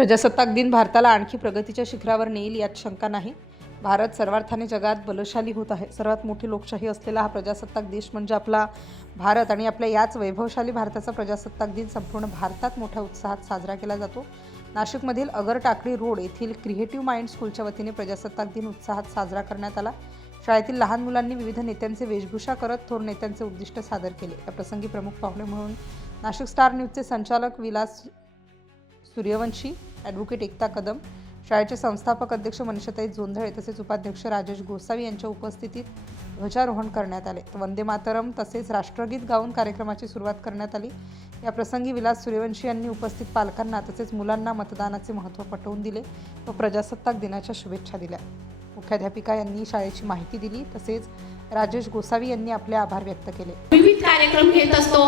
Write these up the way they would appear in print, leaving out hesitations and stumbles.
प्रजासत्ताक दिन भारताला आणखी प्रगतीच्या शिखरावर नेईल यात शंका नाही. भारत सर्वार्थाने जगात बलशाली होत आहे. सर्वात मोठी लोकशाही असलेला हा प्रजासत्ताक देश म्हणजे आपला भारत आणि आपल्या याच वैभवशाली भारताचा प्रजासत्ताक दिन संपूर्ण भारतात मोठ्या उत्साहात साजरा केला जातो. नाशिकमधील अगर टाकळी रोड येथील क्रिएटिव्ह माइंड स्कूलच्या वतीने प्रजासत्ताक दिन उत्साहात साजरा करण्यात आला. शाळेतील लहान मुलांनी विविध नेत्यांचे वेशभूषा करत थोर नेत्यांचे उद्दिष्ट सादर केले. या प्रसंगी प्रमुख पाहुणे म्हणून नाशिक स्टार न्यूजचे संचालक विलास सूर्यवंशी, ॲडव्होकेट एकता कदम, शाळेचे संस्थापक अध्यक्ष मनीषाताई जोंधळे तसेच उपाध्यक्ष राजेश गोसावी यांच्या उपस्थितीत ध्वजारोहण करण्यात आले. वंदे मातरम तसेच राष्ट्रगीत गाऊन कार्यक्रमाची सुरुवात करण्यात आली. या प्रसंगी विलास सूर्यवंशी यांनी उपस्थित पालकांना तसेच मुलांना मतदानाचे महत्त्व पटवून दिले व प्रजासत्ताक दिनाच्या शुभेच्छा दिल्या. मुख्याध्यापिका यांनी शाळेची माहिती दिली तसेच राजेश गोसावी यांनी आपले आभार व्यक्त केले. विविध कार्यक्रम घेत असतो,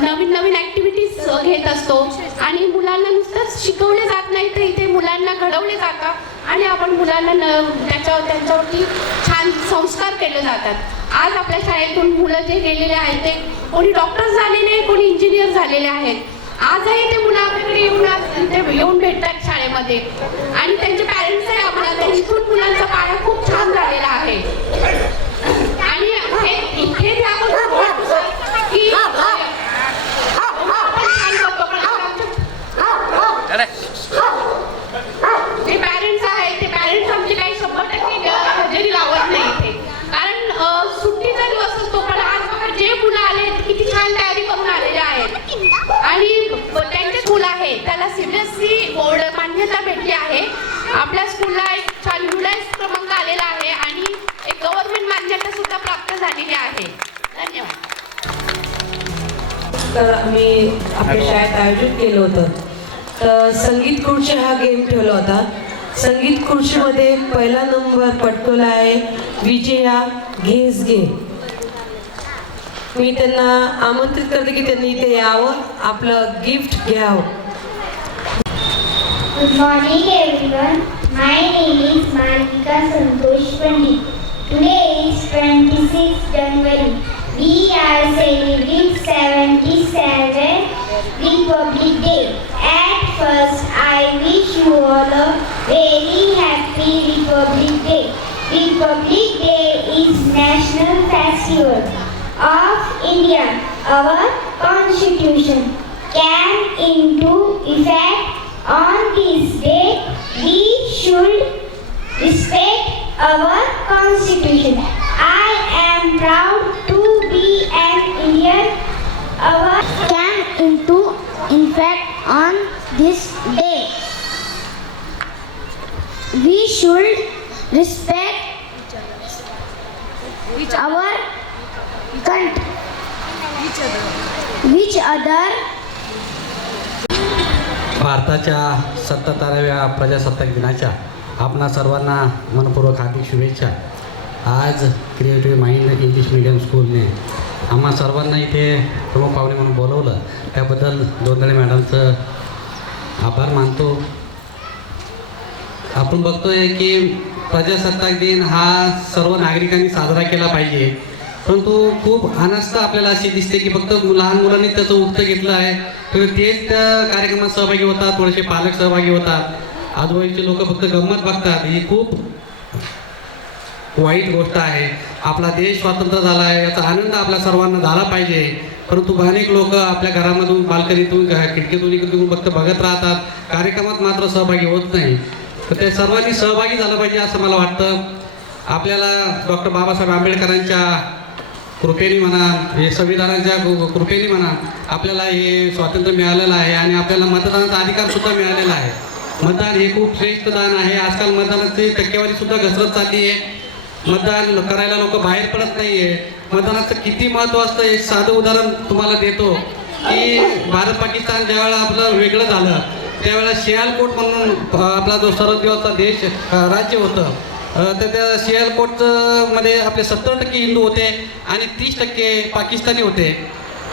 नवीन नवीन ॲक्टिव्हिटीज घेत असतो आणि मुलांना नुसतंच शिकवले जात नाही तर इथे मुलांना घडवले जातात आणि आपण मुलांना त्यांच्यावरती छान संस्कार केले जातात. आज आपल्या शाळेतून मुलं जे गेलेले आहेत ते कोणी डॉक्टर झालेले, कोणी इंजिनियर झालेले आहेत. आजही ते मुलं आपल्याकडे येऊन भेटतात शाळेमध्ये आणि त्यांचे पॅरेंट्सही आम्हाला इथून मुलांचा पाया खूप छान झालेला आहे. आणि इथे की जे पॅरेंट्स आहेत ते पॅरेंट्स आमचे काही 100% हजेरी लावत नाही इथे, कारण सुट्टीचा दिवस असतो. पण आज बघा जे मुलं आले किती छान तयारी करून आलेले आहेत आणि त्यांचे स्कूल आहे त्याला सीबीएसई बोर्ड मान्यता भेटली आहे. आपल्या स्कूलला एक चांगलाच क्रमांक आलेला आहे आणि एक गव्हर्नमेंट मान्यता सुद्धा प्राप्त झालेली आहे. धन्यवाद. तर आम्ही आपल्या शाळेत आयोजित केलं होतं. तर संगीत खुर्ची हा गेम ठेवला होता. संगीत खुर्चीमध्ये पहिला नंबर पटकवला आहे विजया घेसगे. मी त्यांना आमंत्रित करते की त्यांनी इथे यावं, आपलं गिफ्ट घ्यावं. Good morning everyone. My name is Malika Santosh Pandit. Today is 26 January. We are celebrating 77th Republic Day. At first, I wish you all a very happy Republic Day. Republic Day is national festival of India. Our Constitution came into effect on this day. We should respect our Constitution. I am proud to be an Indian. Our came into effect on this day. We should respect our country, each other. भारताच्या 77व्या प्रजासत्ताक दिनाच्या आपणा सर्वांना मनपूर्वक हार्दिक शुभेच्छा. आज creative mind English medium स्कूलने आम्हा सर्वांना इथे प्रमुख पाहुणे म्हणून बोलवलं, त्याबद्दल जोंधळे मॅडमचं आभार मानतो. आपण बघतोय की प्रजासत्ताक दिन हा सर्व नागरिकांनी साजरा केला पाहिजे, परंतु खूप अनास्था आपल्याला अशी दिसते की फक्त लहान मुलांनी त्याचं उत्तर घेतलं आहे तर तेच त्या कार्यक्रमात सहभागी होतात, थोडेसे पालक सहभागी होतात, आजूबाजूचे लोक फक्त गंमत बघतात. ही खूप वाईट गोष्ट आहे. आपला देश स्वतंत्र झाला आहे याचा आनंद आपल्या सर्वांना झाला पाहिजे, परंतु अनेक लोक आपल्या घरामधून बाल्कनीतून खिडकीतून इकडून फक्त बघत राहतात, कार्यक्रमात मात्र सहभागी होत नाही. तर ते सर्वांनी सहभागी झालं पाहिजे असं मला वाटतं. आपल्याला डॉक्टर बाबासाहेब आंबेडकरांच्या कृपेने म्हणा, हे संविधानाच्या कृपेने म्हणा, आपल्याला हे स्वातंत्र्य मिळालेलं आहे आणि आपल्याला मतदानाचा अधिकार सुद्धा मिळालेला आहे. मतदान हे खूप श्रेष्ठ दान आहे. आजकाल मतदानाची टक्केवारी सुद्धा घसरत चालली आहे. मतदान करायला लोक बाहेर पडत नाही आहे. मतदानाचं किती महत्त्व असतं हे साधं उदाहरण तुम्हाला देतो की भारत पाकिस्तान ज्यावेळेला आपलं वेगळं झालं त्यावेळेला सियालकोट म्हणून आपला जो सरहद्दीवरचा देश राज्य होतं, तर त्या सियालकोटचं मध्ये आपले 70% हिंदू होते आणि 30% पाकिस्तानी होते.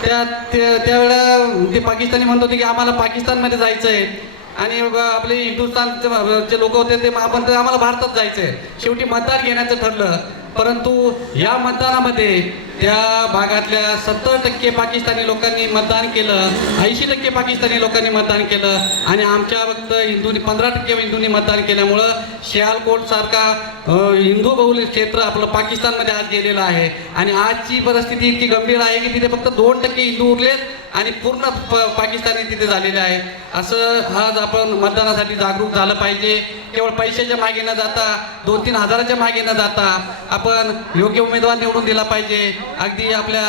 त्यावेळेला ते पाकिस्तानी म्हणत होते की आम्हाला पाकिस्तानमध्ये जायचं आहे आणि आपले हिंदुस्थानचे लोक होते ते आपण आम्हाला भारतात जायचं आहे. शेवटी मतदार घेण्याचं ठरलं परंतु या मतदानामध्ये त्या भागातल्या 70% पाकिस्तानी लोकांनी मतदान केलं, 80% पाकिस्तानी लोकांनी मतदान केलं आणि आमच्या फक्त हिंदूंनी 15% हिंदूंनी मतदान केल्यामुळं सियालकोटसारखा हिंदू बहुल क्षेत्र आपलं पाकिस्तानमध्ये आज गेलेलं आहे. आणि आजची परिस्थिती इतकी गंभीर आहे की तिथे फक्त 2% हिंदू उरलेत आणि पूर्ण पाकिस्तानी तिथे झालेले आहेत. असं आज आपण मतदानासाठी जागरूक झालं पाहिजे. केवळ पैशाच्या मागे न जाता 2-3 हजाराच्या मागे न जाता आपण योग्य उमेदवार निवडून दिला पाहिजे. अगदी आपल्या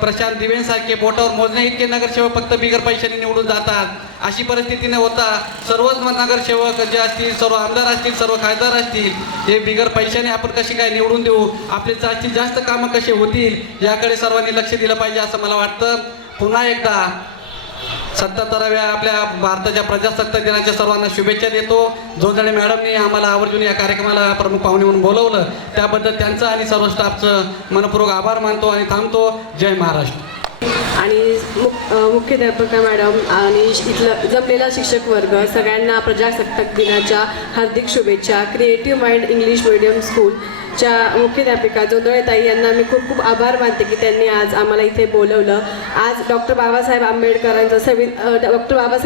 प्रशांत दिवेंसारखे बोटावर मोजणे इतके नगरसेवक फक्त बिगर पैशाने निवडून जातात. अशी परिस्थिती न होता सर्वच नगरसेवक जे असतील, सर्व आमदार असतील, सर्व खासदार असतील, हे बिगर पैशाने आपण कशी काय निवडून देऊ, आपले जास्तीत जास्त कामं कसे होतील याकडे सर्वांनी लक्ष दिलं पाहिजे असं मला वाटतं. पुन्हा एकदा 77व्या आपल्या भारताच्या प्रजासत्ताक दिनाच्या सर्वांना शुभेच्छा देतो. जोंधळे मॅडमनी आम्हाला आवर्जून या कार्यक्रमाला प्रमुख पाहुणे म्हणून बोलवलं त्याबद्दल त्यांचं आणि सर्व स्टाफचं मनपूर्वक आभार मानतो आणि थांबतो. जय महाराष्ट्र. आणि मुख्याध्यापिका मॅडम आणि इथलं जमलेला शिक्षक वर्ग सगळ्यांना प्रजासत्ताक दिनाच्या हार्दिक शुभेच्छा. क्रिएटिव्ह माइंड इंग्लिश मीडियम स्कूलच्या मुख्याध्यापिका जोंधळेताई यांना मी खूप खूप आभार मानते की त्यांनी आज आम्हाला इथे बोलवलं. आज डॉक्टर बाबासाहेब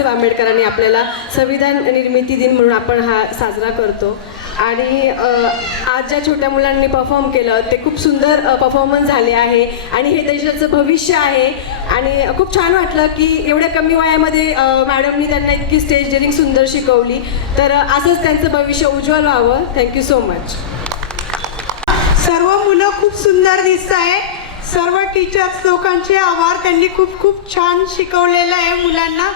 आंबेडकरांनी आपल्याला संविधान निर्मिती दिन म्हणून आपण हा साजरा करतो. आणि आज ज्या छोट्या मुलांनी परफॉर्म केलं ते खूप सुंदर परफॉर्मन्स झाले आहे आणि हे देशाचं भविष्य आहे. आणि खूप छान वाटलं की एवढ्या कमी वयामध्ये मॅडमनी त्यांना इतकी स्टेज डेअरिंग सुंदर शिकवली. तर असंच त्यांचं भविष्य उज्ज्वल व्हावं. Thank you so much. सर्व मुलं खूप सुंदर दिसत आहे. सर्व टीचर्स लोकांचे आभार. त्यांनी खूप खूप छान शिकवलेलं आहे मुलांना.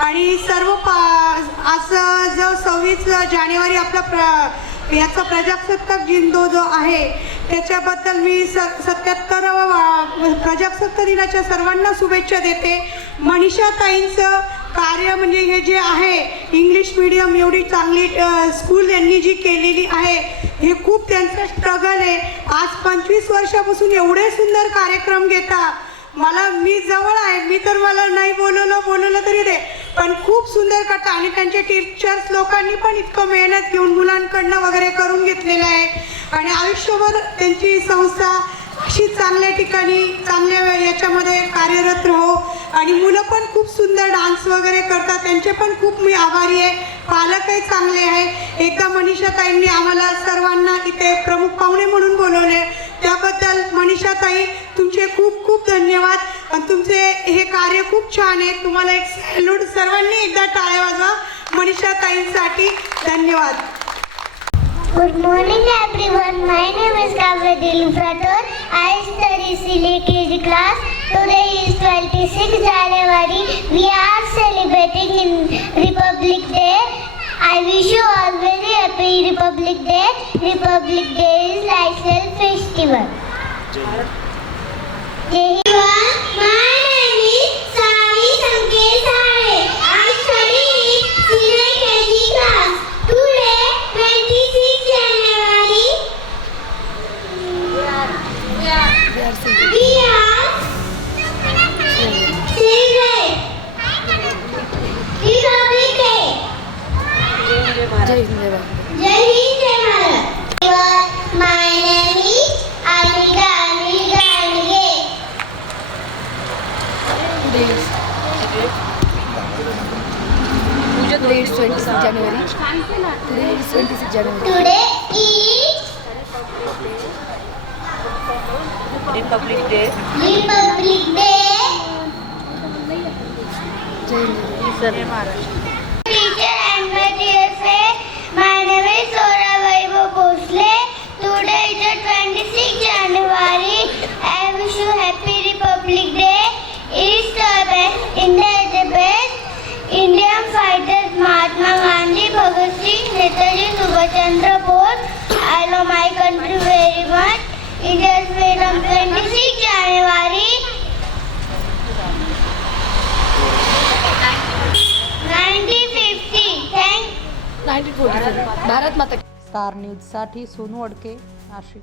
आणि सर्व आज जो 26 जानेवारी आपला याचा प्रजासत्ताक दिन जो आहे त्याच्याबद्दल मी 77व्या प्रजासत्ताक दिनाच्या सर्वांना शुभेच्छा देते. मनीषाताईंचं कार्य म्हणजे हे जे आहे इंग्लिश मीडियम एवढी चांगली स्कूल यांनी जी केलेली आहे हे खूप त्यांचं स्ट्रगल आहे. आज 25 वर्षापासून एवढे सुंदर कार्यक्रम घेता. मी जवळ आहे, मी तर मला नाही बोलवलं तरी ते पण खूप सुंदर करता. आणि त्यांचे टीचर्स लोकांनी पण इतकं मेहनत घेऊन मुलांकडनं वगैरे करून घेतलेलं आहे. आणि आयुष्यभर त्यांची संस्था अशी चांगल्या ठिकाणी चांगल्या याच्यामध्ये कार्यरत राहो. आणि मुलं पण खूप सुंदर डान्स वगैरे करतात. त्यांचे पण खूप मी आभारी आहे. पालकही चांगले आहे. एकदा मनीषाताईंनी आम्हाला सर्वांना इथे प्रमुख पाहुणे म्हणून बोलवले त्याबद्दल मनीषाताई तुमचे खूप खूप धन्यवाद. आणि तुमचे हे कार्य खूप छान आहे. तुम्हाला एक सॅल्यूट. सर्वांनी एकदा टाळ्या वाजवा मनीषाताईंसाठी. धन्यवाद. Good morning everyone. My name is Kavya Dilufrator. I study CLKG class. Today is 26 January. We are celebrating in Republic Day. I wish you all very happy Republic Day. Republic Day is national festival. Jai Hind. My name is Savi Sanket Sare. I study in CLKG class. Today 26 January. We are celebrate Republic Day. Jai Hind. Jai Hind, Jai Bharat. My name is Anika Anige. Today is 26 January. Today is 26 January. Today is Republic Day. Republic Day. Jai Hind. Teacher and my dear friend, my name is Sora Vaibhav Bhosle. Today is the 26 January. I wish you happy Republic Day. It is the best. India is the best. Indian fighters Mahatma Gandhi, Bhagat Singh, Netaji Subhash Chandra Bose. I love my country very much. India's freedom 26 January 1950. 1947. Bharat माता. Star न्यूजसाठी सोनू अडके, नाशिक.